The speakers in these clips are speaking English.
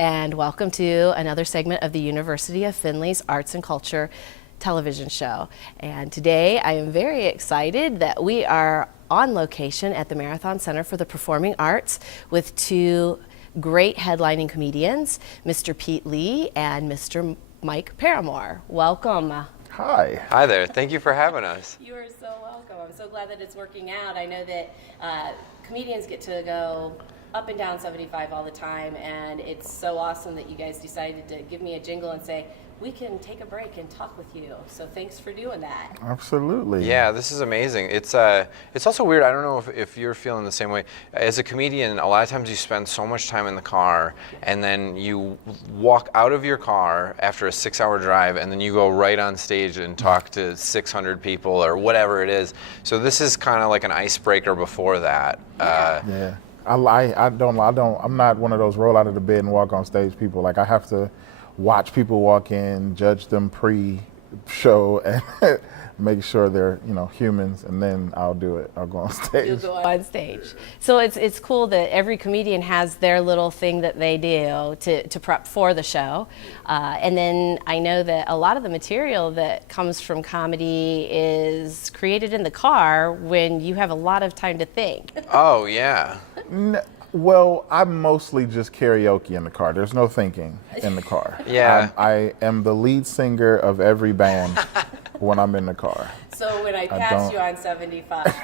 and welcome to another segment of the University of Findlay's Arts and Culture television show. And today I am very excited that we are on location at the Marathon Center for the Performing Arts with two great headlining comedians, Mr. Pete Lee and Mr. Mike Paramore. Welcome. Hi. Hi there. Thank you for having us. You are so welcome. I'm so glad that it's working out. I know that comedians get to go up and down 75 all the time, and it's so awesome that you guys decided to give me a jingle and say, we can take a break and talk with you. So thanks for doing that. Absolutely. Yeah, this is amazing. It's also weird. I don't know if you're feeling the same way. As a comedian, a lot of times you spend so much time in the car, and then you walk out of your car after a 6-hour drive, and then you go right on stage and talk to 600 people or whatever it is. So this is kind of like an icebreaker before that. Yeah. I'm not one of those roll out of the bed and walk on stage people. Like, I have to watch people walk in, judge them pre-show, and make sure they're, humans, and then I'll do it. I'll go on stage. You'll go on stage. So it's cool that every comedian has their little thing that they do to prep for the show. And then I know that a lot of the material that comes from comedy is created in the car when you have a lot of time to think. Oh, yeah. Well, I mostly just karaoke in the car. There's no thinking in the car. Yeah. I am the lead singer of every band when I'm in the car. So when I pass you on 75,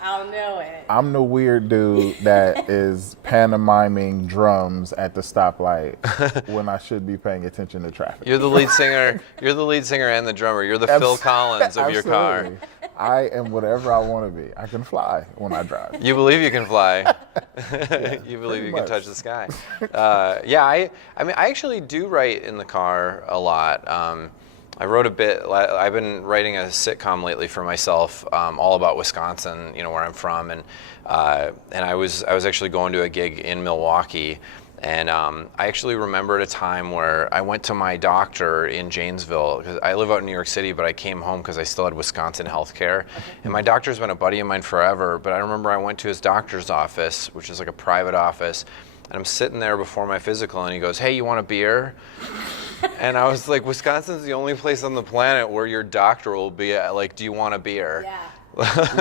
I'll know it. I'm the weird dude that is pantomiming drums at the stoplight when I should be paying attention to traffic. You're the lead singer. You're the lead singer and the drummer. You're the Phil Collins of your car. Absolutely. I am whatever I want to be. I can fly when I drive. You believe you can fly. Yeah, You believe you much. can touch the sky. I actually do write in the car a lot. I wrote a bit. I've been writing a sitcom lately for myself, all about Wisconsin, where I'm from, and I was actually going to a gig in Milwaukee. And I actually remembered a time where I went to my doctor in Janesville, because I live out in New York City, but I came home because I still had Wisconsin health care. And my doctor's been a buddy of mine forever, but I remember I went to his doctor's office, which is like a private office, and I'm sitting there before my physical, and he goes, "Hey, you want a beer?" And I was like, Wisconsin's the only place on the planet where your doctor will be like, "Do you want a beer?" Yeah.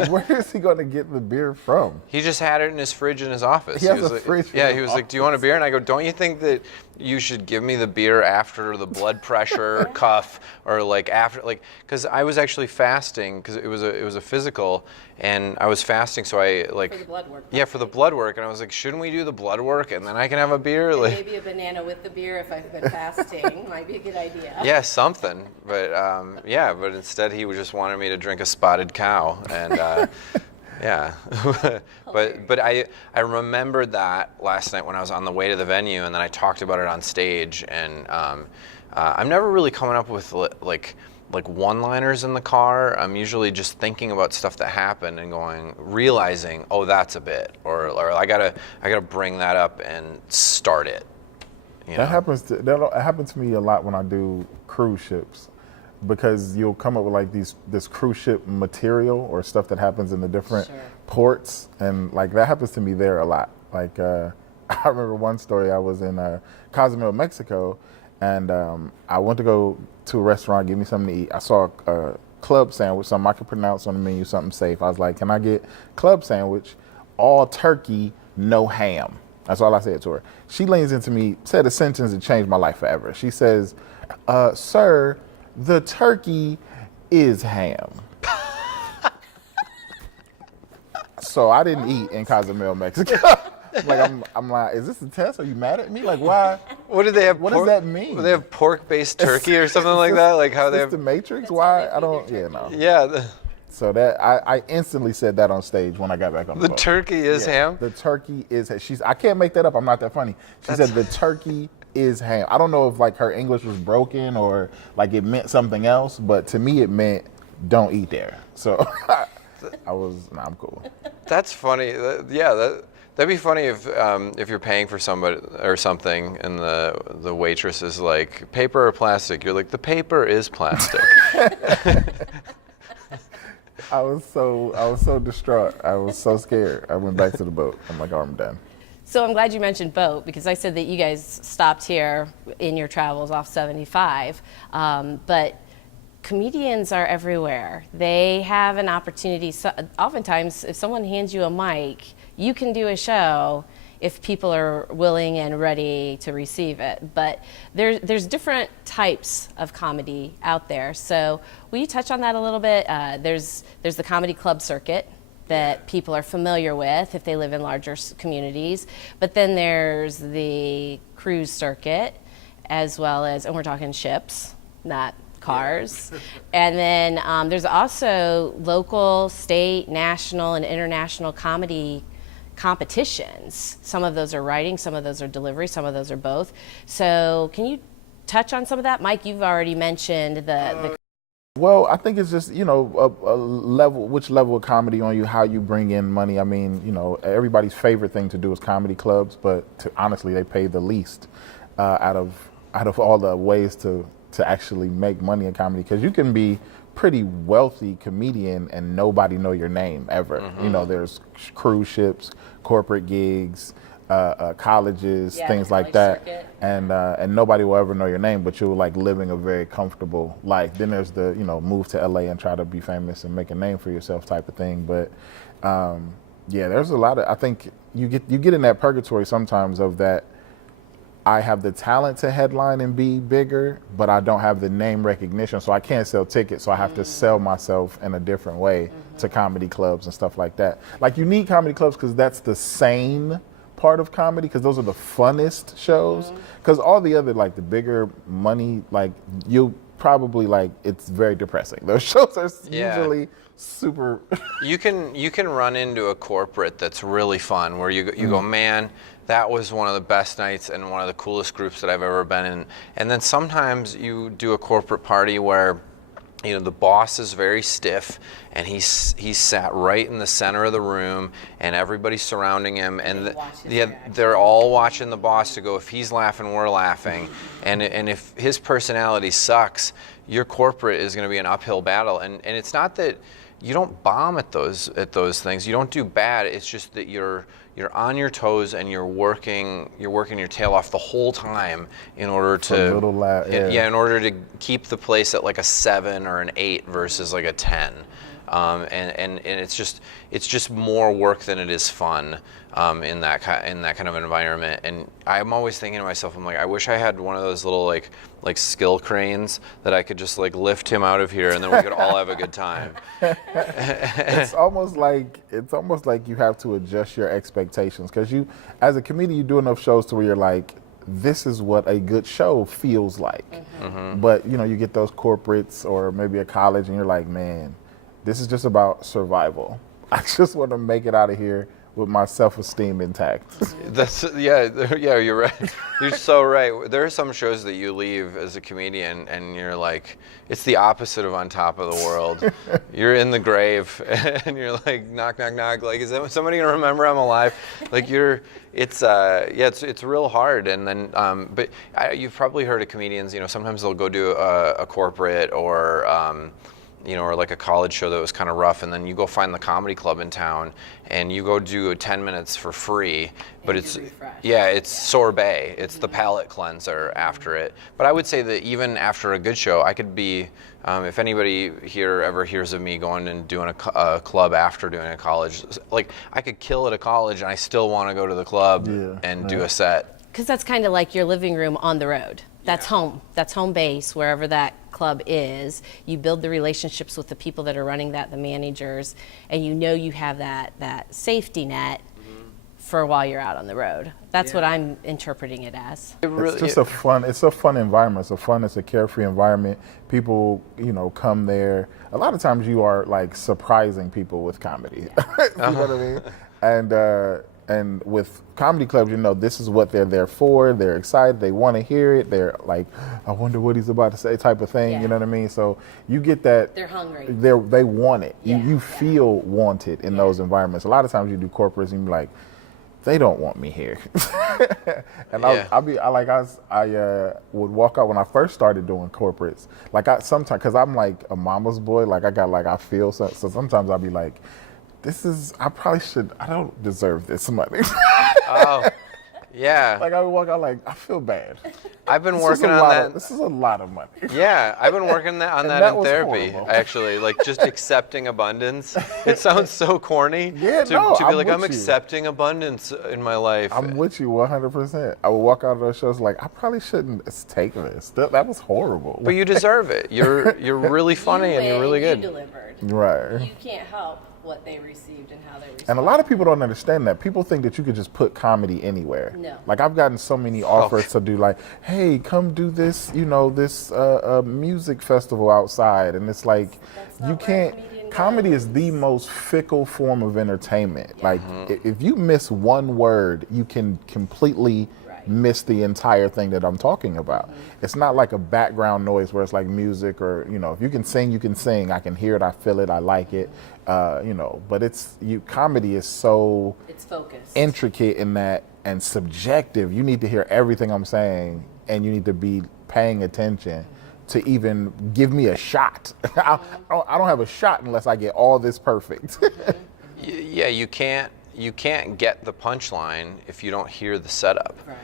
Where is he going to get the beer from? He just had it in his fridge in his office. He has was a like, fridge Yeah, in he his was like, "Do you want a beer?" And I go, "Don't you think that you should give me the beer after the blood pressure cuff, or like after, like, because I was actually fasting, because it was a physical, and I was fasting, so I like For the blood work. Yeah, for the blood work, and I was like, shouldn't we do the blood work and then I can have a beer? And Like, maybe a banana with the beer if I've been fasting might be a good idea. yeah, something. But but instead he just wanted me to drink a spotted cow, and yeah. but I remembered that last night when I was on the way to the venue, and then I talked about it on stage, and I'm never really coming up with like one-liners in the car. I'm usually just thinking about stuff that happened and realizing, oh, that's a bit, or I gotta bring that up and start it. That happens to me a lot when I do cruise ships, because you'll come up with like this cruise ship material or stuff that happens in the different ports, and like that happens to me there a lot. Like I remember one story. I was in Cozumel, Mexico, and I went to go to a restaurant, get me something to eat. I saw a club sandwich, something I could pronounce on the menu, something safe. I was like, "Can I get club sandwich, all turkey, no ham?" That's all I said to her. She leans into me, said a sentence that changed my life forever. She says, "Sir, the turkey is ham." So I didn't eat in Cozumel, Mexico. Like I'm like, is this a test? Are you mad at me? Like, why? What do they have? What does that mean? Do they have pork-based turkey or something like that? Like how they have the Matrix? Why? I don't. Yeah, no. Yeah. So that I instantly said that on stage when I got back on the boat. Turkey is ham? The turkey is. I can't make that up. I'm not that funny. She said the turkey is ham. I don't know if like her English was broken or like it meant something else, but to me it meant don't eat there. So I'm cool. That's funny. That'd be funny if you're paying for somebody or something, and the waitress is like, "Paper or plastic?" You're like, "The paper is plastic." I was so distraught. I was so scared. I went back to the boat. I'm like, "Oh, I'm done." So I'm glad you mentioned boat, because I said that you guys stopped here in your travels off 75. But comedians are everywhere. They have an opportunity. So, oftentimes, if someone hands you a mic, you can do a show if people are willing and ready to receive it. But there's different types of comedy out there. So will you touch on that a little bit? There's the comedy club circuit that people are familiar with if they live in larger communities. But then there's the cruise circuit, as well as, and we're talking ships, not cars. And then there's also local, state, national, and international comedy competitions. Some of those are writing, some of those are delivery, some of those are both. So can you touch on some of that? Mike, you've already mentioned the Well, I think it's just, a level, which level of comedy on you, how you bring in money. I mean, everybody's favorite thing to do is comedy clubs, but honestly, they pay the least out of all the ways to actually make money in comedy, because you can be pretty wealthy comedian and nobody know your name ever. There's cruise ships, corporate gigs, colleges, things like that, and nobody will ever know your name, but you're like living a very comfortable life. Then there's the move to LA and try to be famous and make a name for yourself type of thing. But there's a lot of, I think you get in that purgatory sometimes of that. I have the talent to headline and be bigger, but I don't have the name recognition, so I can't sell tickets. So I have to sell myself in a different way to comedy clubs and stuff like that. Like, you need comedy clubs because that's the sane part of comedy, because those are the funnest shows. Because all the other, like the bigger money, like you'll probably it's very depressing. Those shows are usually super. You can run into a corporate that's really fun, where you go, man, that was one of the best nights and one of the coolest groups that I've ever been in. And then sometimes you do a corporate party where the boss is very stiff, and he's sat right in the center of the room, and everybody's surrounding him, and they're all watching the boss to go, if he's laughing, we're laughing, and if his personality sucks, your corporate is going to be an uphill battle. And it's not that you don't bomb at those things, you don't do bad. It's just that you're on your toes and you're working your tail off the whole time in order to in order to keep the place at like a 7 or an 8 versus like a 10. And it's just more work than it is fun in that kind of environment. And I'm always thinking to myself, I'm like, I wish I had one of those little like skill cranes that I could just like lift him out of here, and then we could all have a good time. It's almost like you have to adjust your expectations, because you, as a comedian, you do enough shows to where you're like, this is what a good show feels like. But you get those corporates or maybe a college, and you're like, man, this is just about survival. I just want to make it out of here with my self-esteem intact. You're right. You're so right. There are some shows that you leave as a comedian and you're like, it's the opposite of on top of the world. You're in the grave and you're like, knock, knock, knock. Like, is somebody gonna remember I'm alive? Like, it's real hard. And then, but you've probably heard of comedians. Sometimes they'll go do a corporate or or like a college show that was kind of rough, and then you go find the comedy club in town and you go do 10 minutes for free, but it's sorbet, it's the palate cleanser after it. But I would say that even after a good show, I could be, if anybody here ever hears of me going and doing a club after doing a college, like I could kill at a college and I still want to go to the club and do a set. Because that's kind of like your living room on the road. That's home. That's home base, wherever that club is. You build the relationships with the people that are running that, the managers, and you have that safety net for while you're out on the road. That's what I'm interpreting it as. It's a fun environment. It's a carefree environment. People, come there. A lot of times you are like surprising people with comedy. You know what I mean? And with comedy clubs, this is what they're there for. They're excited. They want to hear it. They're like, I wonder what he's about to say type of thing. You know what I mean? So you get that. They're hungry. They want it. You feel wanted in those environments. A lot of times you do corporates and you're like, they don't want me here. And I would walk out when I first started doing corporates. Like sometimes, because I'm like a mama's boy, like I feel so sometimes I'll be like, I probably should, I don't deserve this money. Oh, yeah. Like I would walk out like, I feel bad. I've been working on that. This is a lot of money. Yeah, I've been working on that that in was therapy, horrible. actually, like just accepting abundance. It sounds so corny Yeah, to no, be I'm like, with I'm you. accepting abundance in my life. I'm with you 100%. I would walk out of those shows like, I probably shouldn't take this. That was horrible. But you deserve it. You're really funny and you're really good. You delivered. Right. You can't help what they received and how they received. And a lot of people don't understand that. People think that you could just put comedy anywhere. No. Like I've gotten so many offers to do like, hey, come do this, this music festival outside. And it's like, That's not you where a can't, comedian comedy goes. is the most fickle form of entertainment. Like if you miss one word, you can completely miss the entire thing that I'm talking about. It's not like a background noise where it's like music or, if you can sing, you can sing. I can hear it, I feel it, I like it. But comedy is so It's focused. intricate in that and subjective. You need to hear everything I'm saying and you need to be paying attention to even give me a shot. I don't have a shot unless I get all this perfect. Yeah, you can't get the punchline if you don't hear the setup. Right.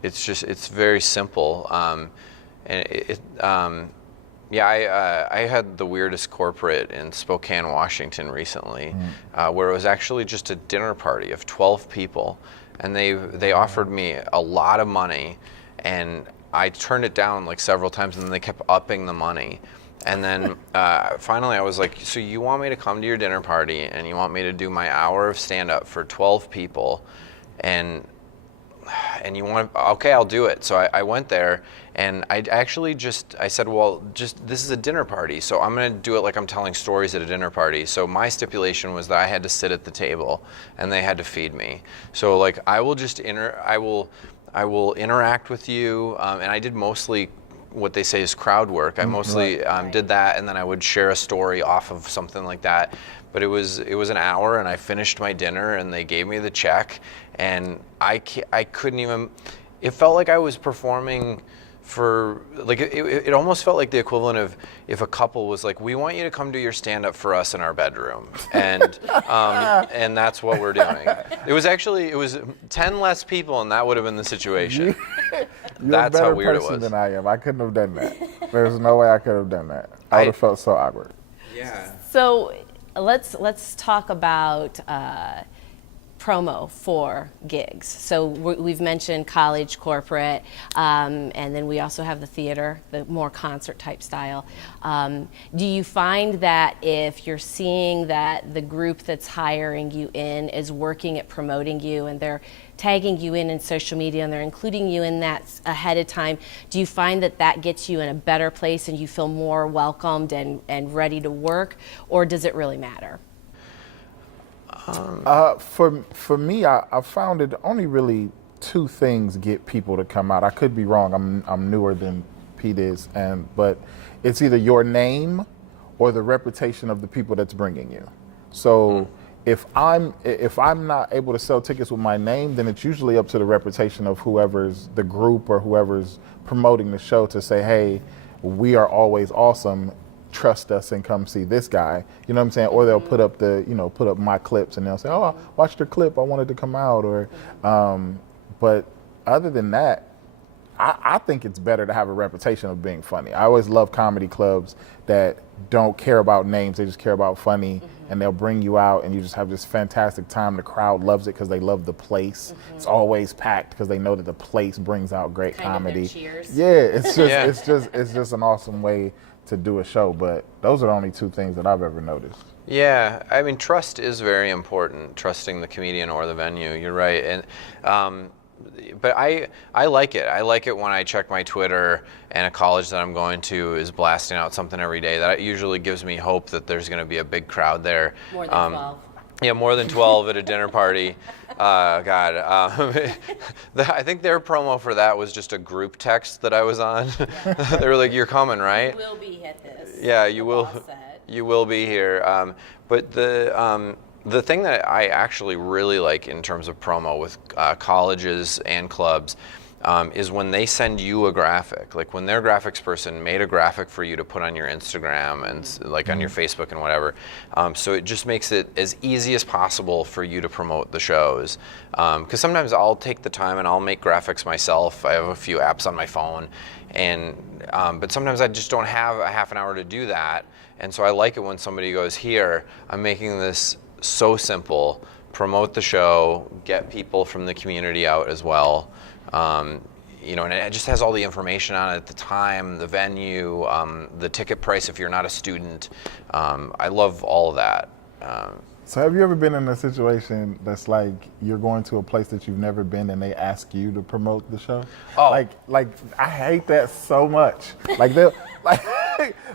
It's very simple. I had the weirdest corporate in Spokane, Washington recently, where it was actually just a dinner party of 12 people, and they offered me a lot of money, and I turned it down like several times, and then they kept upping the money. And then finally I was like, so you want me to come to your dinner party and you want me to do my hour of stand-up for 12 people, and you want, okay, I'll do it. So I went there, and I said, well, this is a dinner party, so I'm going to do it like I'm telling stories at a dinner party. So my stipulation was that I had to sit at the table and they had to feed me. So like I will interact with you, and I did mostly what they say is crowd work. I mostly did that, and then I would share a story off of something like that. But it was an hour, and I finished my dinner, and they gave me the check, and I couldn't even. It felt like I was performing for, like, it almost felt like the equivalent of if a couple was like, we want you to come do your stand-up for us in our bedroom, and and that's what we're doing. It was 10 less people, and that would have been the situation. That's how weird it was. You're a better person than I am. I couldn't have done that. There's no way I could have done that. I would have felt so awkward. Yeah. So let's talk about promo for gigs. So we've mentioned college, corporate, and then we also have the theater, the more concert type style. Do you find that if you're seeing that the group that's hiring you in is working at promoting you and they're tagging you in social media and they're including you in that ahead of time, do you find that gets you in a better place and you feel more welcomed and ready to work, or does it really matter? For me, I found it only really two things get people to come out. I could be wrong. I'm newer than Pete is, but it's either your name or the reputation of the people that's bringing you. So if I'm not able to sell tickets with my name, then it's usually up to the reputation of whoever's the group or whoever's promoting the show to say, hey, we are always awesome. Trust us and come see this guy. You know what I'm saying? Or they'll put up my clips and they'll say, oh, I watched your clip, I wanted to come out. Or, but other than that, I think it's better to have a reputation of being funny. I always love comedy clubs that don't care about names, they just care about funny, and they'll bring you out and you just have this fantastic time. The crowd loves it because they love the place. It's always packed because they know that the place brings out great comedy. Cheers. Yeah, it's just it's just an awesome way to do a show. But those are the only two things that I've ever noticed. Yeah, I mean, trust is very important, trusting the comedian or the venue. You're right. And but I like it. I like it when I check my Twitter and a college that I'm going to is blasting out something every day. That usually gives me hope that there's going to be a big crowd there. More than 12. Yeah, more than 12 at a dinner party. God. I think their promo for that was just a group text that I was on. They were like, you're coming, right? You will be at this. Yeah, you will. You will be here. But the thing that I actually really like in terms of promo with colleges and clubs is when they send you a graphic, like when their graphics person made a graphic for you to put on your Instagram and like on your Facebook and whatever. So it just makes it as easy as possible for you to promote the shows. Because sometimes I'll take the time and I'll make graphics myself. I have a few apps on my phone, and but sometimes I just don't have a half an hour to do that. And so I like it when somebody goes, here, I'm making this so simple, promote the show, get people from the community out as well. You know, and it just has all the information on it, the time, the venue, the ticket price if you're not a student. I love all of that. So have you ever been in a situation that's like you're going to a place that you've never been and they ask you to promote the show? Oh. Like I hate that so much. Like they'll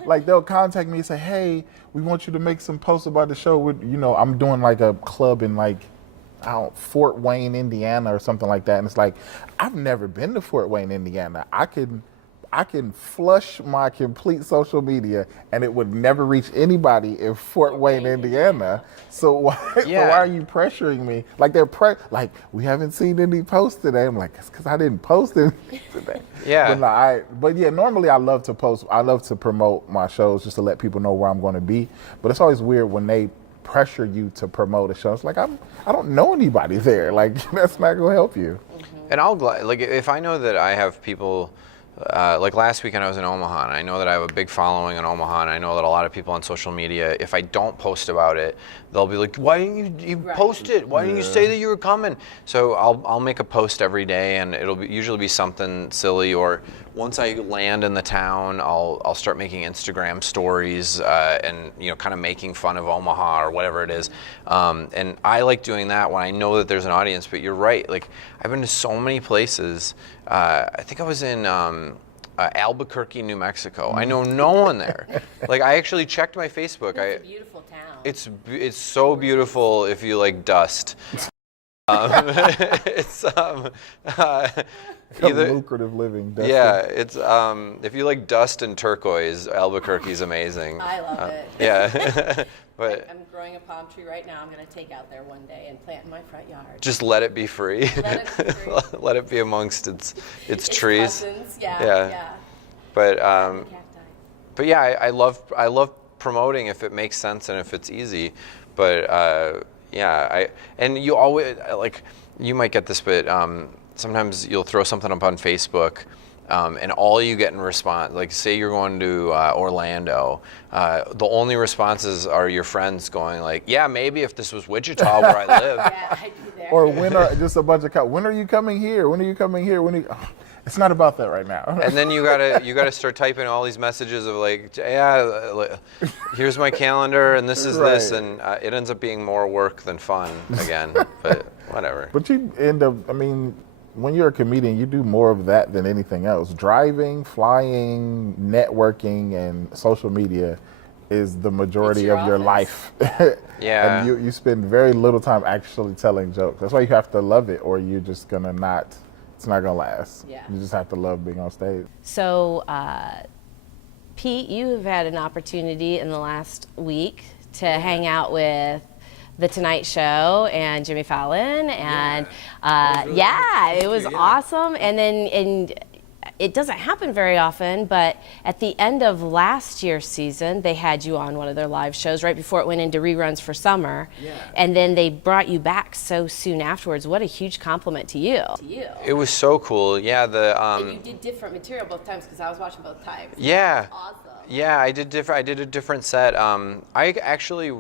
like they'll contact me and say, hey, we want you to make some posts about the show. With, you know, I'm doing like a club in like Fort Wayne, Indiana or something like that. And it's like, I've never been to Fort Wayne, Indiana. I can flush my complete social media and it would never reach anybody in Fort Wayne, Indiana. So why are you pressuring me? Like like, we haven't seen any posts today. I'm like, it's because I didn't post anything today. Yeah. But yeah, normally I love to post. I love to promote my shows just to let people know where I'm going to be. But it's always weird when they pressure you to promote a show. It's like, I don't know anybody there. Like, that's not going to help you. And like if I know that I have people, like last weekend I was in Omaha, and I know that I have a big following in Omaha, and I know that a lot of people on social media, if I don't post about it, they'll be like, why didn't you post it? Why didn't you say that you were coming? So I'll make a post every day, and it'll usually be something silly, or once I land in the town, I'll start making Instagram stories and, you know, kind of making fun of Omaha or whatever it is. And I like doing that when I know that there's an audience. But you're right. Like, I've been to so many places. I think I was in Albuquerque, New Mexico. I know no one there. Like, I actually checked my Facebook. It's a beautiful town. It's so beautiful if you like dust. It's either lucrative living. Dustin. Yeah, it's if you like dust and turquoise, Albuquerque's amazing. I love it. Yeah, but I'm growing a palm tree right now. I'm going to take out there one day and plant in my front yard. Just let it be free. Let it be free. Let it be amongst its trees. Cousins. Yeah. But Cacti. but yeah, I love promoting if it makes sense and if it's easy. But yeah, and you always, like, you might get this, but sometimes you'll throw something up on Facebook, and all you get in response, like say you're going to Orlando, the only responses are your friends going like, yeah, maybe if this was Wichita where I live. Yeah, I do there. Or just a bunch of when are you coming here? When are you coming here? It's not about that right now. And then you gotta start typing all these messages of like, yeah, here's my calendar and this is this, and it ends up being more work than fun again. But whatever. But you end up, I mean, when you're a comedian, you do more of that than anything else. Driving, flying, networking, and social media is the majority of your life. Yeah. And you spend very little time actually telling jokes. That's why you have to love it, or you're just gonna not. It's not gonna last. Yeah. You just have to love being on stage. So, Pete, you have had an opportunity in the last week to hang out with The Tonight Show and Jimmy Fallon, and it was awesome. And then it doesn't happen very often, but at the end of last year's season, they had you on one of their live shows right before it went into reruns for summer. Yeah. And then they brought you back so soon afterwards. What a huge compliment to you. It was so cool. Yeah, and you did different material both times, because I was watching both times. Yeah. Awesome. Yeah, I did a different set. I actually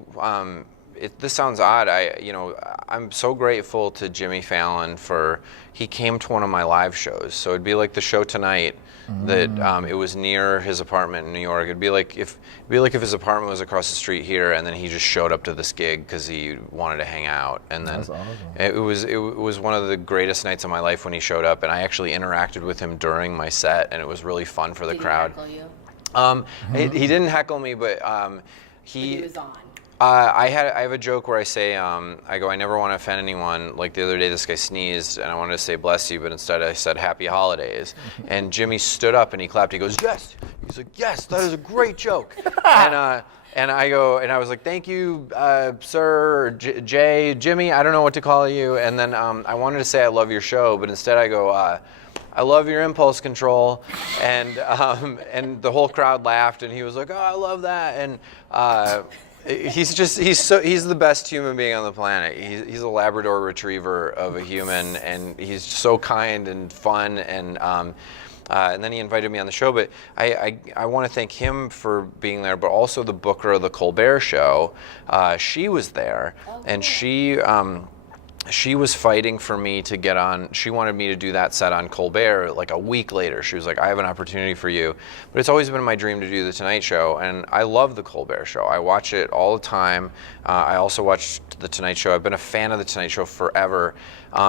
this sounds odd. I'm so grateful to Jimmy Fallon for he came to one of my live shows. So it'd be like the show tonight that it was near his apartment in New York. It'd be like if his apartment was across the street here, and then he just showed up to this gig because he wanted to hang out. And then That's awesome. it was one of the greatest nights of my life when he showed up, and I actually interacted with him during my set, and it was really fun for the crowd. Did he heckle you? He didn't heckle me, but He was on. I have a joke where I say, I go, I never want to offend anyone. Like the other day, this guy sneezed, and I wanted to say bless you, but instead I said happy holidays. And Jimmy stood up and he clapped. He goes, yes. He's like, yes, that is a great joke. And I was like, thank you, sir, Jay, Jimmy. I don't know what to call you. And then I wanted to say I love your show, but instead I go, I love your impulse control. And the whole crowd laughed, and he was like, oh, I love that. And he's the best human being on the planet. He's a Labrador Retriever of a human, and he's so kind and fun, and then he invited me on the show. But I want to thank him for being there, but also the booker of the Colbert Show. She was there, and she was fighting for me to get on. She wanted me to do that set on Colbert like a week later. She was like, I have an opportunity for you. But it's always been my dream to do The Tonight Show, and I love the Colbert Show. I watch it all the time. I also watched The Tonight Show. I've been a fan of The Tonight Show forever.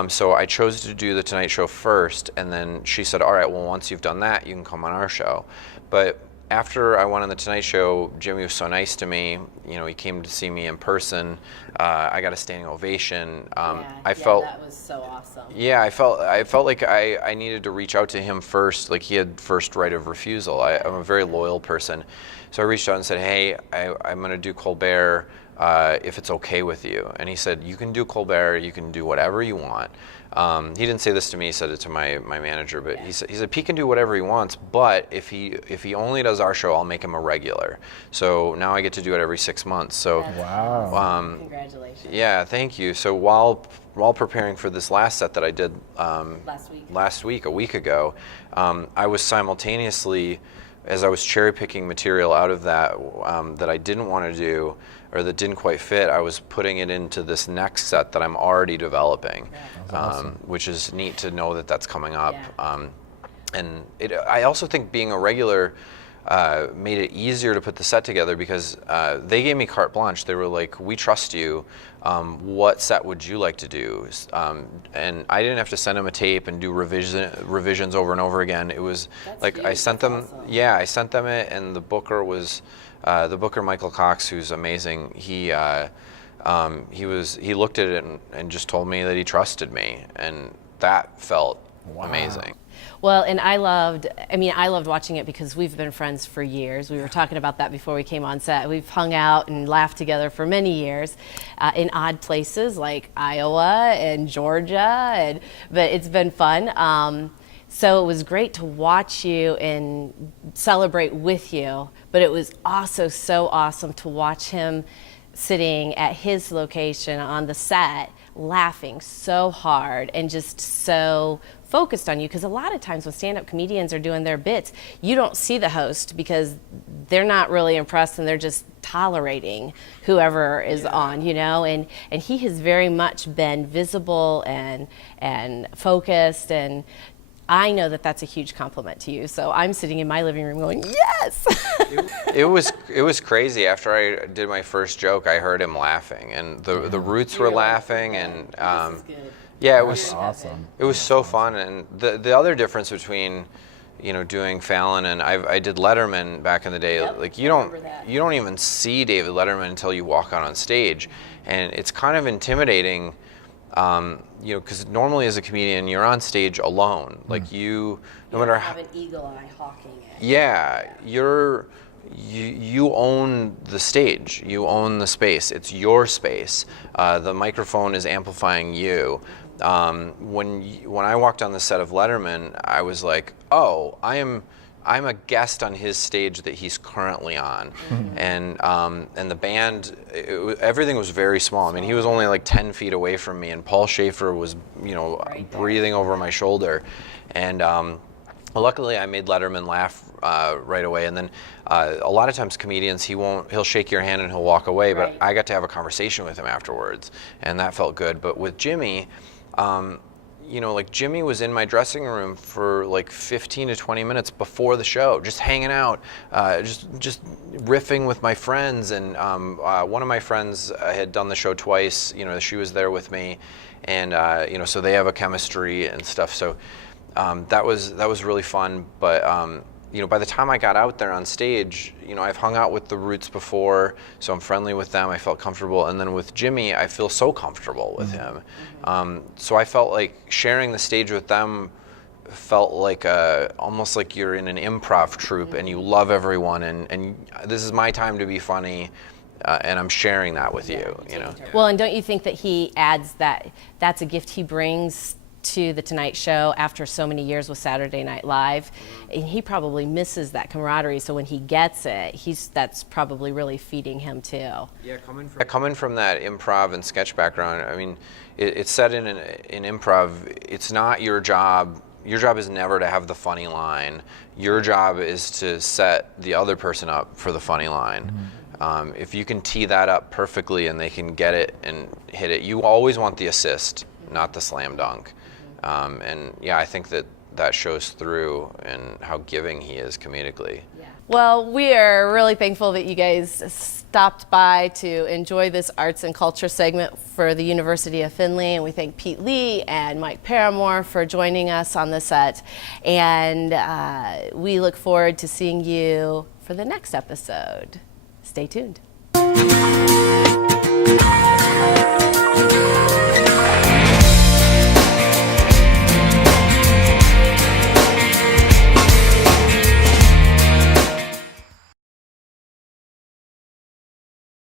So I chose to do The Tonight Show first, and then she said, all right, well, once you've done that, you can come on our show. But after I went on The Tonight Show, Jimmy was so nice to me. You know, he came to see me in person. I got a standing ovation. I felt that was so awesome. Yeah, I felt like I needed to reach out to him first. Like, he had first right of refusal. I'm a very loyal person, so I reached out and said, "Hey, I'm going to do Colbert. If it's okay with you." And he said, "You can do Colbert. You can do whatever you want." He didn't say this to me. He said it to my manager. But he said he can do whatever he wants. But if he only does our show, I'll make him a regular. So now I get to do it every 6 months. So wow. Congratulations. Yeah, thank you. So while preparing for this last set that I did a week ago, I was simultaneously, as I was cherry picking material out of that that I didn't want to do or that didn't quite fit, I was putting it into this next set that I'm already developing, which is neat to know that that's coming up. And I also think being a regular made it easier to put the set together because they gave me carte blanche. They were like, we trust you. What set would you like to do? And I didn't have to send them a tape and do revisions over and over again. It was I sent them, I sent them it, and the booker was, Michael Cox, who's amazing. He looked at it and just told me that he trusted me, and that felt amazing. Well, and I loved watching it because we've been friends for years. We were talking about that before we came on set. We've hung out and laughed together for many years in odd places like Iowa and Georgia, but it's been fun. So it was great to watch you and celebrate with you, but it was also so awesome to watch him sitting at his location on the set, laughing so hard and just so focused on you, because a lot of times when stand-up comedians are doing their bits, you don't see the host because they're not really impressed and they're just tolerating whoever is on, you know, and he has very much been visible and focused, and I know that that's a huge compliment to you. So I'm sitting in my living room going, yes. It was crazy. After I did my first joke, I heard him laughing, and the Roots were laughing, and this is good. yeah, it was awesome. It was so fun. And the other difference between, you know, doing Fallon and I did Letterman back in the day. Yep, like you don't even see David Letterman until you walk out on stage, and it's kind of intimidating. You know, because normally as a comedian, you're on stage alone. Like no matter how. You have an eagle eye hawking it. Yeah, you own the stage. You own the space. It's your space. The microphone is amplifying you. When I walked on the set of Letterman, I was like, oh, I'm a guest on his stage that he's currently on, and the band, everything was very small. I mean, he was only like 10 feet away from me, and Paul Schaefer was, you know, breathing over my shoulder, and luckily I made Letterman laugh right away. And then a lot of times comedians, he'll shake your hand and he'll walk away, but I got to have a conversation with him afterwards, and that felt good. But with Jimmy, you know, like Jimmy was in my dressing room for like 15 to 20 minutes before the show, just hanging out, just riffing with my friends. And one of my friends had done the show twice. You know, she was there with me, and you know, so they have a chemistry and stuff. So that was really fun. But you know, by the time I got out there on stage, you know, I've hung out with the Roots before, so I'm friendly with them. I felt comfortable, and then with Jimmy, I feel so comfortable with him. So I felt like sharing the stage with them felt like almost like you're in an improv troupe and you love everyone, and this is my time to be funny, and I'm sharing that with you. You know. Well, and don't you think that he adds that's a gift he brings to The Tonight Show after so many years with Saturday Night Live, and he probably misses that camaraderie. So when he gets it, that's probably really feeding him too. Yeah, coming from that improv and sketch background, I mean, it's said in improv, it's not your job. Your job is never to have the funny line. Your job is to set the other person up for the funny line. If you can tee that up perfectly and they can get it and hit it, you always want the assist, not the slam dunk. And yeah, I think that shows through in how giving he is comedically. Yeah. Well, we are really thankful that you guys stopped by to enjoy this arts and culture segment for the University of Findlay, and we thank Pete Lee and Mike Paramore for joining us on the set, and we look forward to seeing you for the next episode. Stay tuned.